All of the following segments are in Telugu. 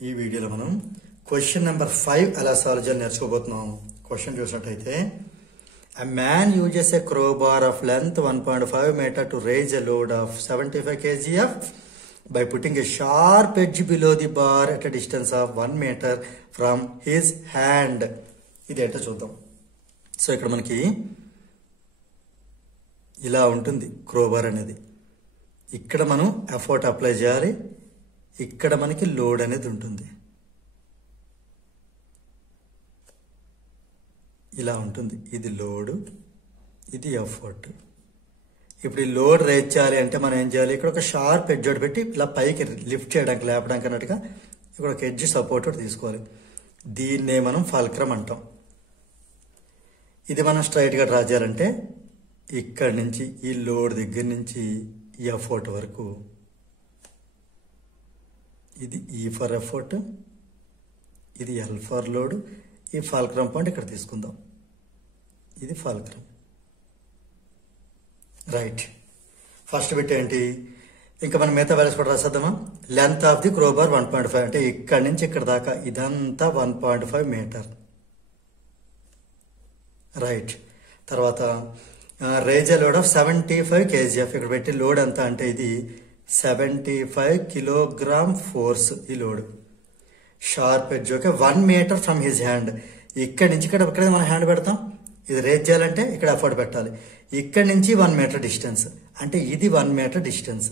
ఈ వీడియోలో మనం క్వశ్చన్ నెంబర్ 5 ఎలా సాల్వ్ చేయాలి నేర్చుకోబోతున్నాం. క్వశ్చన్ చూసినట్టయితే a man uses a crowbar of length 1.5 meter to raise a load of 75 kgf by putting a sharp edge below the bar at a distance of 1 meter from his hand. ఇది ఏంటో చూద్దాం. సో ఇక్కడ మనకి ఇలా ఉంటుంది క్రోబార్ అనేది. ఇక్కడ మనం ఎఫర్ట్ అప్లై చేయాలి, ఇక్కడ మనకి లోడ్ అనేది ఉంటుంది. ఇలా ఉంటుంది, ఇది లోడ్, ఇది ఎఫర్ట్. ఇప్పుడు ఈ లోడ్ రేజ్ చేయాలి అంటే మనం ఏం చేయాలి, ఇక్కడ ఒక షార్ప్ ఎడ్జ్ ఒకటి పెట్టి ఇలా పైకి లిఫ్ట్ చేయడానికి లేపడానికి అన్నట్టుగా ఇక్కడ ఒక ఎడ్జ్ సపోర్ట్ ఒకటి తీసుకోవాలి. దీన్నే మనం ఫల్క్రమ్ అంటాం. ఇది మనం స్ట్రైట్గా డ్రా చేయాలంటే ఇక్కడి నుంచి ఈ లోడ్ దగ్గర నుంచి ఈ ఎఫర్ట్ వరకు, ఇది ఈ ఫర్ ఎఫర్ట్, ఇది ఎల్ ఫర్ లోడ్. ఈ ఫల్క్రమ్ పాయింట్ ఇక్కడ తీసుకుందాం, ఇది ఫల్క్రమ్. రైట్, ఫస్ట్ బిట్ ఏంటి, ఇంకా మనం మిగతా వాల్యూస్ కూడా రాసేద్దామా. లెంత్ ఆఫ్ ది క్రోబార్ 1.5 అంటే ఇక్కడి నుంచి ఇక్కడ దాకా ఇదంతా 1.5 మీటర్. రైట్, తర్వాత raise a load of 75 kgf. ఇక్కడ పెట్టి లోడ్ ఎంత అంటే ఇది 75 కిలోగ్రామ్ ఫోర్స్ ఈ load. Sharp edge okay 1 metre from his hand. ఇక్కడి నుంచి ఇక్కడ మనం హ్యాండ్ పెడతాం. ఇది రేజ్ చేయాలంటే ఇక్కడ ఎఫర్ట్ పెట్టాలి. ఇక్కడి నుంచి 1 మీటర్ డిస్టెన్స్ అంటే ఇది 1 మీటర్ డిస్టెన్స్.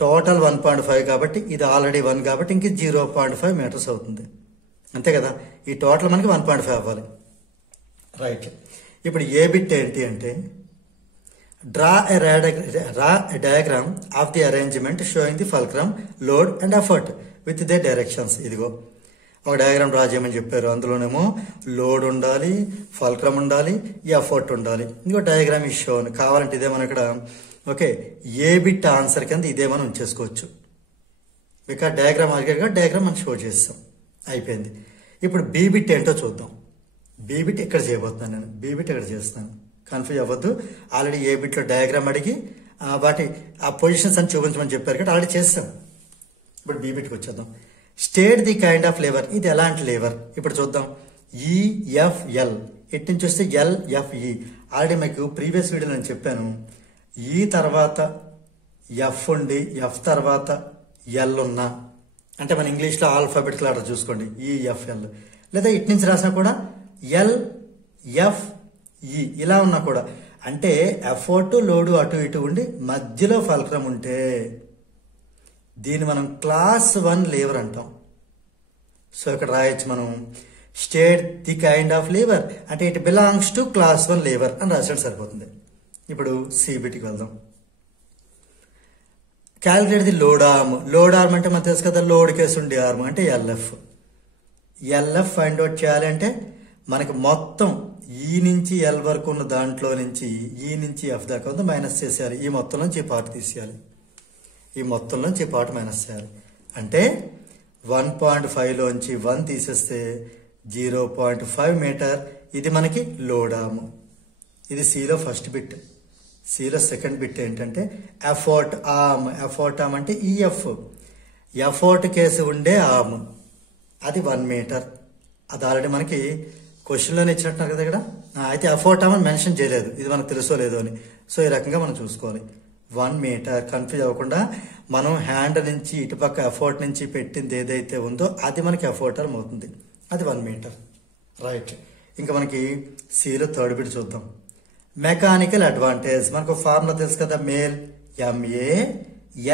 టోటల్ 1.5 కాబట్టి ఇది ఆల్రెడీ 1 కాబట్టి ఇంక 0.5 మీటర్స్ అవుతుంది, అంతే కదా. ఈ టోటల్ మనకి 1.5 అవ్వాలి. రైట్, ఇప్పుడు ఏ బిట్ ఏంటి అంటే draw a diagram of the arrangement sowing the fulcrum, load and effort with they directions. ఇదిగో ఒక డయాగ్రామ్ డ్రా చేయమని చెప్పారు. అందులోనేమో లోడ్ ఉండాలి, ఫల్క్రమ్ ఉండాలి, ఎఫర్ట్ ఉండాలి. ఇంకో డయాగ్రామ్ ఈ షో కావాలంటే ఇదే మనం ఇక్కడ ఓకే ఏ బిట్ ఆన్సర్ కింద ఇదే మనం ఉంచేసుకోవచ్చు. బికాజ్ డయాగ్రామ్ ఆల్రెడీగా డయాగ్రామ్ మనం షో చేస్తాం, అయిపోయింది. ఇప్పుడు బీ బిట్ ఏంటో చూద్దాం. బీ బిట్ ఇక్కడ చేయబోతున్నాను నేను, బీ బిట్ ఇక్కడ చేస్తాను, కన్ఫ్యూజ్ అవ్వద్దు. ఆల్రెడీ ఏ బిట్లో డయాగ్రామ్ అడిగి వాటి ఆ పొజిషన్స్ అని చూపించమని చెప్పారు కాబట్టి ఆల్రెడీ చేస్తాం. ఇప్పుడు బీ బిట్కి వచ్చేద్దాం. స్టేట్ ది కైండ్ ఆఫ్ లేవర్, ఇది ఎలాంటి లేవర్ ఇప్పుడు చూద్దాం. ఈఎఫ్ఎల్, ఇటు నుంచి వస్తే ఎల్ఎఫ్ఈ. ఆల్రెడీ మీకు ప్రీవియస్ వీడియోలో నేను చెప్పాను, ఈ తర్వాత ఎఫ్ ఉండి ఎఫ్ తర్వాత ఎల్ ఉన్నా అంటే మన ఇంగ్లీష్లో ఆల్ఫాబెటికల్ ఆర్డర్ చూసుకోండి, ఈఎఫ్ఎల్. లేదా ఇటు నుంచి రాసినా కూడా ఎల్ఎఫ్ఈ ఇలా ఉన్నా కూడా అంటే ఎఫర్ట్ లోడు అటు ఇటు ఉండి మధ్యలో ఫల్క్రమ్ ఉంటే దీన్ని మనం క్లాస్ 1 లేవర్ అంటాం. సో ఇక్కడ రాయొచ్చు మనం స్టేట్ ది కైండ్ ఆఫ్ లేవర్ అంటే ఇట్ బిలాంగ్స్ టు క్లాస్ 1 లేవర్ అని రాసాడు, సరిపోతుంది. ఇప్పుడు సిబిటికి వెళ్దాం. Calculate the load arm. Load arm అంటే మనకు తెలుసు కదా, లోడ్ కేసు ఉండే ఆర్మ్ అంటే ఎల్ఎఫ్. ఎల్ఎఫ్ ఫైండ్ అవుట్ చేయాలంటే మనకి మొత్తం ఈ నుంచి ఎల్ వరకు ఉన్న దాంట్లో నుంచి ఈ నుంచి ఎఫ్ దాకా ఉంది మైనస్ చేసేయాలి. ఈ మొత్తం నుంచి ఈ పార్ట్ తీసేయాలి, ఈ మొత్తం నుంచి ఈ పార్ట్ మైనస్ చేయాలి. అంటే 1.5లోంచి 1 తీసేస్తే 0.5 మీటర్. ఇది మనకి లోడ్ ఆర్మ్. ఇది సిలో ఫస్ట్ బిట్. సిలో సెకండ్ బిట్ ఏంటంటే ఎఫర్ట్ ఆర్మ్. ఎఫర్ట్ ఆర్మ్ అంటే ఈఎఫ్, ఎఫర్ట్ కేసు ఉండే ఆర్మ్, అది 1 మీటర్. అది ఆల్రెడీ మనకి క్వశ్చన్లోనే ఇచ్చినట్టున్నారు కదా ఇక్కడ. అయితే ఎఫర్ట్ ఆర్మ్ అని మెన్షన్ చేయలేదు, ఇది మనకు తెలుసో లేదో అని. సో ఈ రకంగా మనం చూసుకోవాలి. 1 మీటర్, కన్ఫ్యూజ్ అవ్వకుండా మనం హ్యాండ్ నుంచి ఇటుపక్క ఎఫర్ట్ నుంచి పెట్టింది ఏదైతే ఉందో అది మనకి ఎఫర్ట్ ఆర్మ్ అవుతుంది, అది 1 మీటర్. రైట్, ఇంకా మనకి సిలో థర్డ్ బిట్ చూద్దాం. Mechanical advantage. మనకు ఫార్ములా తెలుసు కదా, మేల్ ఎంఏ,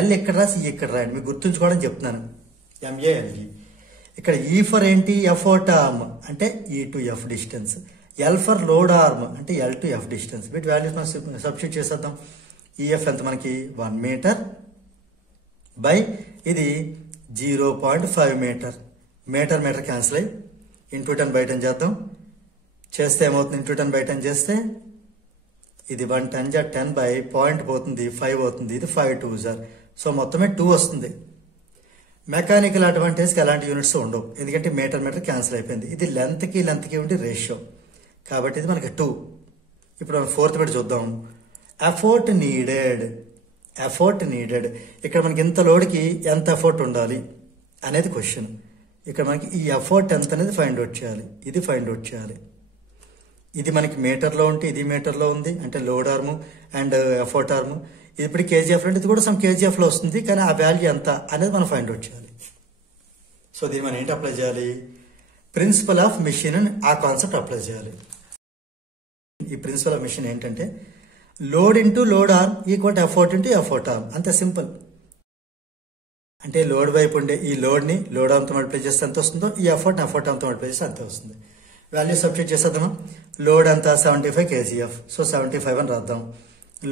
ఎల్ ఇక్కడ రాసి ఇక్కడ రాయండి, మీకు గుర్తుంచుకోవడం చెప్తున్నాను. ఎంఏఎల్ఈ. ఇక్కడ ఈ ఫర్ ఏంటి, ఎఫర్ట్ ఆర్మ్ అంటే ఈ to F distance. L for load arm అంటే ఎల్ టు ఎఫ్ డిస్టెన్స్. వీటి వాల్యూస్ మనం సబ్స్టిట్యూట్ చేసేద్దాం. ఈఎఫ్ ఎంత మనకి 1 మీటర్ బై ఇది 0.5 మీటర్. మీటర్ మీటర్ క్యాన్సిల్ అయ్యి ఇంటూ 10 బై 10 చేద్దాం. చేస్తే ఏమవుతుంది, ఇంటూ 10 బై 10 చేస్తే ఇది 1 10 జా 10 బై పాయింట్ పోతుంది 5 అవుతుంది. ఇది 5 2 జార్. సో మొత్తమే 2 వస్తుంది. మెకానికల్ అడ్వాంటేజ్కి ఎలాంటి యూనిట్స్ ఉండవు, ఎందుకంటే మీటర్ మీటర్ క్యాన్సిల్ అయిపోయింది. ఇది లెంత్కి ఉండి రేషియో కాబట్టి ఇది మనకి 2. ఇప్పుడు మనం ఫోర్త్ బిట్ చూద్దాం. Effort needed. ఎఫర్ట్ నీడెడ్ ఇక్కడ మనకి ఇంత లోడ్కి ఎంత ఎఫర్ట్ ఉండాలి అనేది క్వశ్చన్. ఇక్కడ మనకి ఈ ఎఫర్ట్ ఎంత అనేది ఫైండ్ అవుట్ చేయాలి. ఇది ఫైండ్ అవుట్ చేయాలి. ఇది మనకి మీటర్లో ఉంటే ఇది మీటర్లో ఉంది అంటే load arm and effort arm. ఇప్పుడు కేజీఎఫ్ అంటే ఇది కూడా సమ్ కేజీఎఫ్లో వస్తుంది, కానీ ఆ వాల్యూ ఎంత అనేది మనం ఫైండ్ అవుట్ చేయాలి. సో దీన్ని మనం ఏంటి అప్లై చేయాలి? ప్రిన్సిపల్ ఆఫ్ మెషిన్ అని ఆ కాన్సెప్ట్ అప్లై చేయాలి. ఈ ప్రిన్సిపల్ ఆఫ్ మెషిన్ ఏంటంటే load into load arm equal to effort into effort arm. అంతే సింపుల్. అంటే లోడ్ వైపు ఉండే ఈ లోడ్ని లోడ్ ఆర్మ్తో మల్టిప్లై చేస్తే ఎంత వస్తుందో, ఈ ఎఫర్ట్ని ఎఫర్ట్ ఆర్మ్తో మల్టిప్లై చేస్తే అంతే వస్తుంది. వాల్యూ సబ్స్టిట్యూట్ చేసేద్దామా? లోడ్ అంతా 75 kgf. సో 75 అని రాద్దాం.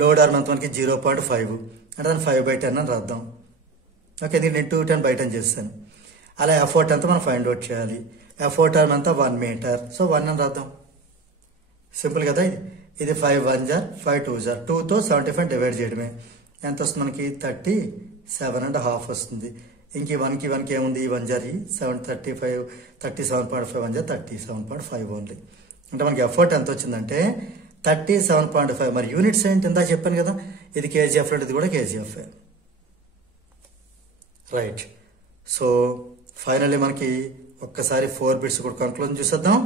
లోడ్ ఆర్మ్ అంత మనకి 0.5 అంటే దాన్ని 5/10 అని రాద్దాం. ఓకే, దీన్ని నేను 210/10 చేస్తాను. అలా ఎఫర్ట్ అంతా మనం ఫైండ్ అవుట్ చేయాలి. ఎఫర్ట్ ఆర్మ్ అంతా 1 మీటర్. సో 1 అని రాద్దాం. సింపుల్ కదా ఇది. ఇది 5 1 jar 5 2 jar 2తో 75 డివైడ్ చేయడమే. ఎంత వస్తుంది మనకి? 37.5 వస్తుంది. ఇంక ఈ 1కి ఏముంది? ఈ 1 jar 37.5 1 jar 37.5 ఓన్లీ. అంటే మనకి ఎఫర్ట్ ఎంత వచ్చిందంటే 37.5. మరి యూనిట్స్ ఏంటి? ఇందా చెప్పాను కదా, ఇది కేజీఎఫ్, ఇది కూడా కేజీఎఫ్. రైట్. సో ఫైనల్లీ మనకి ఒక్కసారి 4 బిట్స్ కూడా కంక్లూజన్ చూసేద్దాం.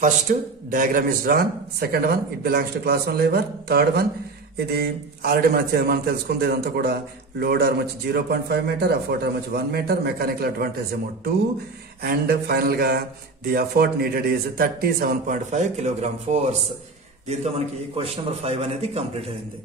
First diagram is drawn. Second one it belongs to class 1 labour. Third one ఇది ఆల్రెడీ మనం తెలుసుకుంది. ఇదంతా కూడా లోడ్ ఆర్మ్ వచ్చి 0.5 మీటర్, ఎఫర్ట్ ఆర్మ్ వచ్చి 1 మీటర్, మెకానికల్ అడ్వాంటేజ్ ఏమో 2, అండ్ ఫైనల్ గా the effort needed is 37.5 kilogram force. దీంతో మనకి క్వశ్చన్ నెంబర్ 5 అనేది కంప్లీట్ అయింది.